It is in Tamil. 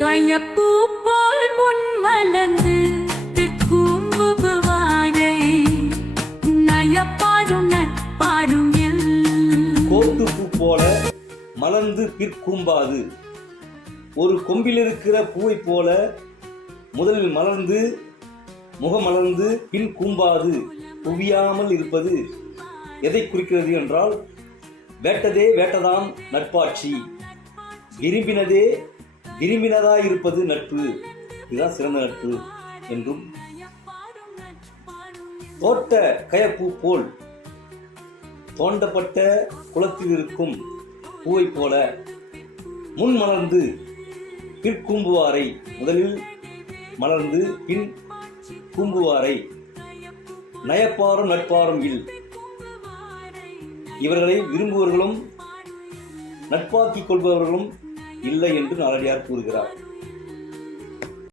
கையப்பூ போல் முன் மலர்ந்து கூம்புவாரை நயப்பாடும் நட்பாடும் கோட்டுப்பூ போல மலர்ந்து பிற்கூம்பாது. ஒரு கொம்பில் இருக்கிற பூவை போல முதலில் மலர்ந்து முகமலர்ந்து பின் கூம்பாது குவியாமல் இருப்பது எதை குறிக்கிறது என்றால், வேட்டதே வேட்டதாம் நட்பாட்சி, விரும்பினதே விரும்பினதாயிருப்பது நட்பு, இதுதான் சிறந்த நட்பு என்றும், தோட்ட கயப்பூ போல் தோண்டப்பட்ட குளத்தில் இருக்கும் பூவை போல முன் மலர்ந்து பிற்கூம்புவாரை முதலில் மலர்ந்து பின் கூம்புவாரை நயப்பாரும் நட்பாரும் இல், இவர்களை விரும்புவர்களும் நட்பாக்கிக் கொள்பவர்களும் இல்லை என்று நாலடியார் கூறுகிறார்.